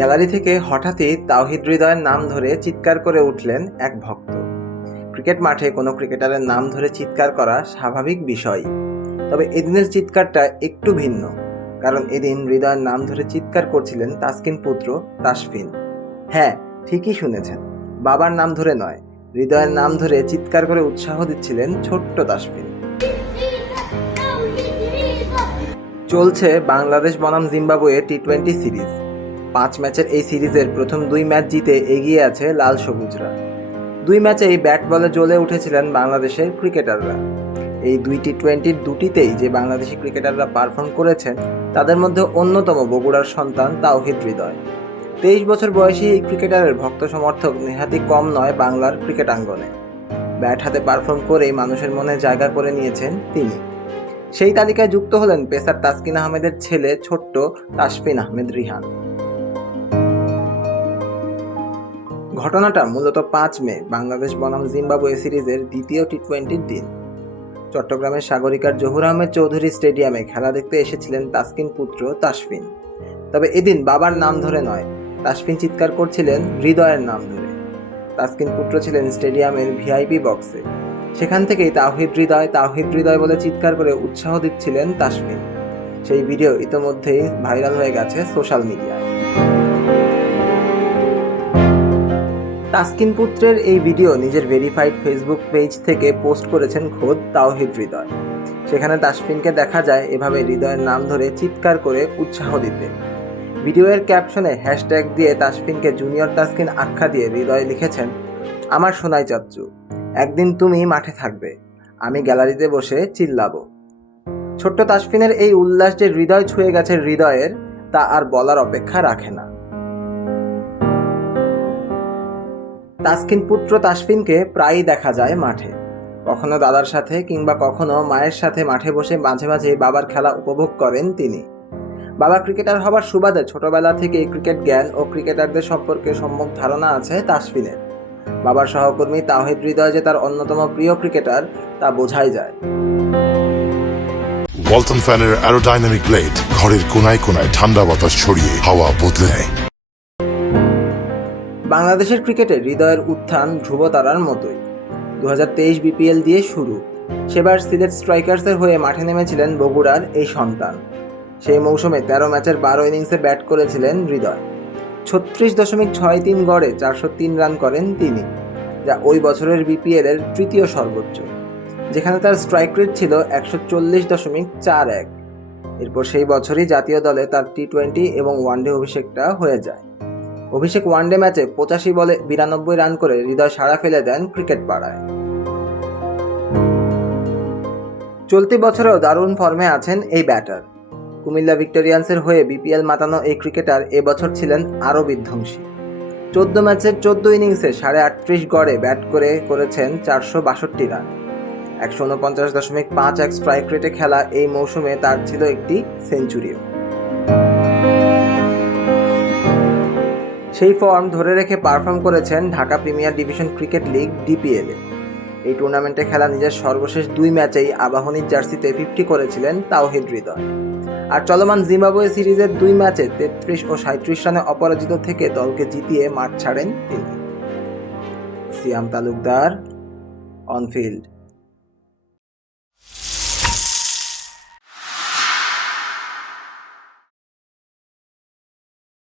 Gallery থেকে হঠাৎই তাওহিদ হৃদয়ের নাম ধরে চিৎকার করে উঠলেন এক ভক্ত। ক্রিকেট মাঠে কোনো ক্রিকেটারের নাম ধরে চিৎকার করা স্বাভাবিক বিষয়। তবে এদিনের চিৎকারটা একটু ভিন্ন। কারণ এদিন হৃদয়ের নাম ধরে চিৎকার করছিলেন তাসকিন পুত্র তাসফিন। হ্যাঁ ঠিকই শুনেছেন। বাবার নাম ধরে নয়, হৃদয়ের নাম ধরে চিৎকার করে উৎসাহ দিচ্ছিলেন ছোট্ট তাসফিন। চলছে বাংলাদেশ বনাম জিম্বাবুয়ে টি টোয়েন্টি সিরিজ। পাঁচ ম্যাচের এই সিরিজের প্রথম দুই ম্যাচ জিতে এগিয়ে আছে লাল সবুজরা। দুই ম্যাচেই ব্যাট বলে জ্বলে উঠেছিলেন বাংলাদেশের ক্রিকেটাররা। এই দুই টি টোয়েন্টির দুটিতেই যে বাংলাদেশি ক্রিকেটাররা পারফর্ম করেছেন, তাদের মধ্যে অন্যতম বগুড়ার সন্তান তাওহিদ হৃদয়। তেইশ বছর বয়সী এই ক্রিকেটারের ভক্ত সমর্থক নেহাতি কম নয় বাংলার ক্রিকেট আঙ্গনে ব্যাট হাতে পারফর্ম করেই মানুষের মনে জায়গা করে নিয়েছেন তিনি। সেই তালিকায় যুক্ত হলেন পেসার তাসকিন আহমেদের ছেলে ছোট্ট তাসফিন আহমেদ রিহান। ঘটনাটা মূলত পাঁচ মে, বাংলাদেশ বনাম জিম্বাবুয়ে সিরিজের দ্বিতীয় টি টোয়েন্টির দিন। চট্টগ্রামের সাগরিকার জহুর আহমেদ চৌধুরী স্টেডিয়ামে খেলা দেখতে এসেছিলেন তাসকিন পুত্র তাসফিন। তবে এদিন বাবার নাম ধরে নয়, তাসফিন চিৎকার করছিলেন হৃদয়ের নাম ধরে। তাসকিন পুত্র ছিলেন স্টেডিয়ামের ভিআইপি বক্সে। সেখান থেকেই তাওহিদ হৃদয় তাওহিদ হৃদয় বলে চিৎকার করে উৎসাহ দিচ্ছিলেন তাসফিন। সেই ভিডিও ইতোমধ্যেই ভাইরাল হয়ে গেছে সোশ্যাল মিডিয়ায়। তাসকিন পুত্রের এই ভিডিও নিজের ভেরিফাইড ফেসবুক পেজ থেকে পোস্ট করেছেন খোদ তাওহিদ হৃদয়। সেখানে তাসফিনকে দেখা যায় এভাবে হৃদয়ের নাম ধরে চিৎকার করে উৎসাহ দিতে। ভিডিওয়ের ক্যাপশনে হ্যাশট্যাগ দিয়ে তাসফিনকে জুনিয়র তাসকিন আখ্যা দিয়ে হৃদয় লিখেছেন, আমার সোনাই চাচ্চু, একদিন তুমি মাঠে থাকবে, আমি গ্যালারিতে বসে চিল্লাবো। ছোট্ট তাসফিনের এই উল্লাস যে হৃদয় ছুঁয়ে গেছে হৃদয়ের, তা আর বলার অপেক্ষা রাখে না। তাসকিন পুত্র তাসফিনকে প্রায়ই দেখা যায় মাঠে। কখনো দাদার সাথে কিংবা কখনো মায়ের সাথে মাঠে বসে মাঝে মাঝে বাবার খেলা উপভোগ করেন তিনি। বাবা ক্রিকেটার হবার সুবাদে ছোটবেলা থেকে ক্রিকেট জ্ঞান ও ক্রিকেটারদের সম্পর্কে সম্যক ধারণা আছে তাসফিনের। বাবার সহকর্মী তাহিদ হৃদয় যে তার অন্যতম প্রিয় ক্রিকেটার, তা বোঝাই যায়। ওয়ালটন ফ্যানের অ্যারোডাইনামিক ব্লেড ঘরের কোনায় কোনায় ঠান্ডা বাতাস ছড়িয়ে হাওয়া বদলে নেয়। বাংলাদেশের ক্রিকেটে হৃদয়ের উত্থান ধ্রুবতারার মতোই। দু হাজার তেইশ বিপিএল দিয়ে শুরু। সেবার সিলেট স্ট্রাইকার্সের হয়ে মাঠে নেমেছিলেন বগুড়ার এই সন্তান। সেই মৌসুমে তেরো ম্যাচের বারো ইনিংসে ব্যাট করেছিলেন হৃদয়। ছত্রিশ দশমিক ছয় তিন গড়ে চারশো তিন রান করেন তিনি, যা ওই বছরের বিপিএল এর তৃতীয় সর্বোচ্চ, যেখানে তার স্ট্রাইক রেট ছিল একশো চল্লিশ দশমিক চার এক। এরপর সেই বছরই জাতীয় দলে তার টি টোয়েন্টি এবং ওয়ানডে অভিষেকটা হয়ে যায়। অভিষেক ওয়ানডে ম্যাচে পঁচাশি বলে বিরানব্বই রান করে হৃদয় সাড়া ফেলে দেন ক্রিকেট পাড়ায়। চলতি বছরেও দারুণ ফর্মে আছেন এই ব্যাটার কুমিল্লা ভিক্টোরিয়ান্সের হয়ে বিপিএল মাতানো এই ক্রিকেটার এবছর ছিলেন আরও বিধ্বংসী। চোদ্দ ম্যাচের চোদ্দ ইনিংসে সাড়ে আটত্রিশ গড়ে ব্যাট করে করেছেন চারশো বাষট্টি রান একশো উনপঞ্চাশ দশমিক পাঁচ এক স্ট্রাইক রেটে খেলা এই মৌসুমে তার ছিল একটি সেঞ্চুরিও সেই ফর্ম ধরে রেখে পারফর্ম করেছেন Dhaka premier division cricket league ডিপিএলে এই টুর্নামেন্টে খেলা নিজের সর্বশেষ দুই ম্যাচেই আবাহনীর জার্সিতে ফিফটি করেছিলেন তাওহিদ হৃদয়। আর চলমান জিম্বাবুয়ে সিরিজের দুই ম্যাচে তেত্রিশ ও সাঁত্রিশ রানে অপরাজিত থেকে দলকে জিতিয়ে মাঠ ছাড়েন তিনি। Siam Talukdar, on field.